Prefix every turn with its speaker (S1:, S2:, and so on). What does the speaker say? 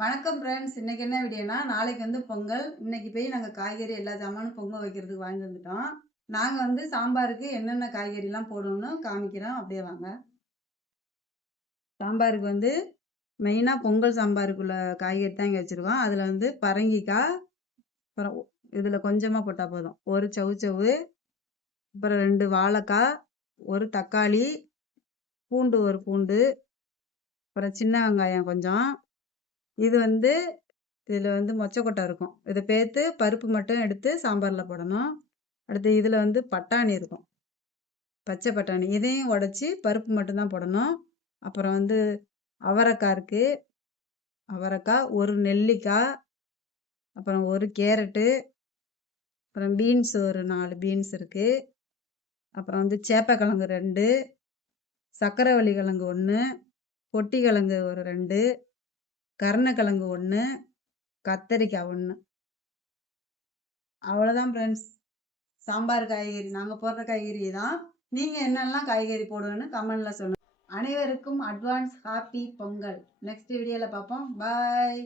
S1: வணக்கம் ஃப்ரெண்ட்ஸ் இன்னைக்கு என்ன வீடியோனா நாளைக்கு வந்து பொங்கல். இன்னைக்கு போய் நாங்கள் காய்கறி எல்லா ஜாமானும் பொங்கல் வைக்கிறதுக்கு வாங்கி வந்துட்டோம். நாங்கள் வந்து சாம்பாருக்கு என்னென்ன காய்கறிலாம் போடணும்னு காமிக்கிறோம். அப்படியே வாங்க. சாம்பாருக்கு வந்து மெயினாக பொங்கல் சாம்பாருக்குள்ள காய்கறி தான் இங்கே வச்சுருக்கோம். அதில் வந்து பரங்கிக்காய் அப்புறம் இதில் கொஞ்சமாக போட்டால் போதும். ஒரு சவுச்சவு அப்புறம் ரெண்டு வாழைக்காய் ஒரு தக்காளி பூண்டு ஒரு பூண்டு அப்புறம் சின்ன வெங்காயம் கொஞ்சம். இது வந்து இதில் வந்து மொச்சக்கொட்டை இருக்கும். இதை பேர்த்து பருப்பு மட்டும் எடுத்து சாம்பாரில் போடணும். அடுத்து இதில் வந்து பட்டாணி இருக்கும். பச்சை பட்டாணி. இதையும் உடச்சி பருப்பு மட்டும்தான் போடணும். அப்புறம் வந்து அவரைக்காய் இருக்குது அவரைக்காய் ஒரு நெல்லிக்காய் அப்புறம் ஒரு கேரட்டு அப்புறம் பீன்ஸ் ஒரு நாலு பீன்ஸ் இருக்குது அப்புறம் வந்து சேப்பக்கிழங்கு ரெண்டு சக்கரவள்ளி கிழங்கு ஒன்று பொட்டி கிழங்கு ஒரு ரெண்டு கருணக்கிழங்கு ஒன்று கத்தரிக்காய் ஒன்று அவ்வளோதான் ஃப்ரெண்ட்ஸ் சாம்பார் காய்கறி நாங்கள் போடுற காய்கறி தான். நீங்கள் என்னெல்லாம் காய்கறி போடுவேன்னு கமெண்டில் சொல்லுங்கள் அனைவருக்கும் அட்வான்ஸ் ஹாப்பி பொங்கல். நெக்ஸ்ட் வீடியோவில் பார்ப்போம். பாய்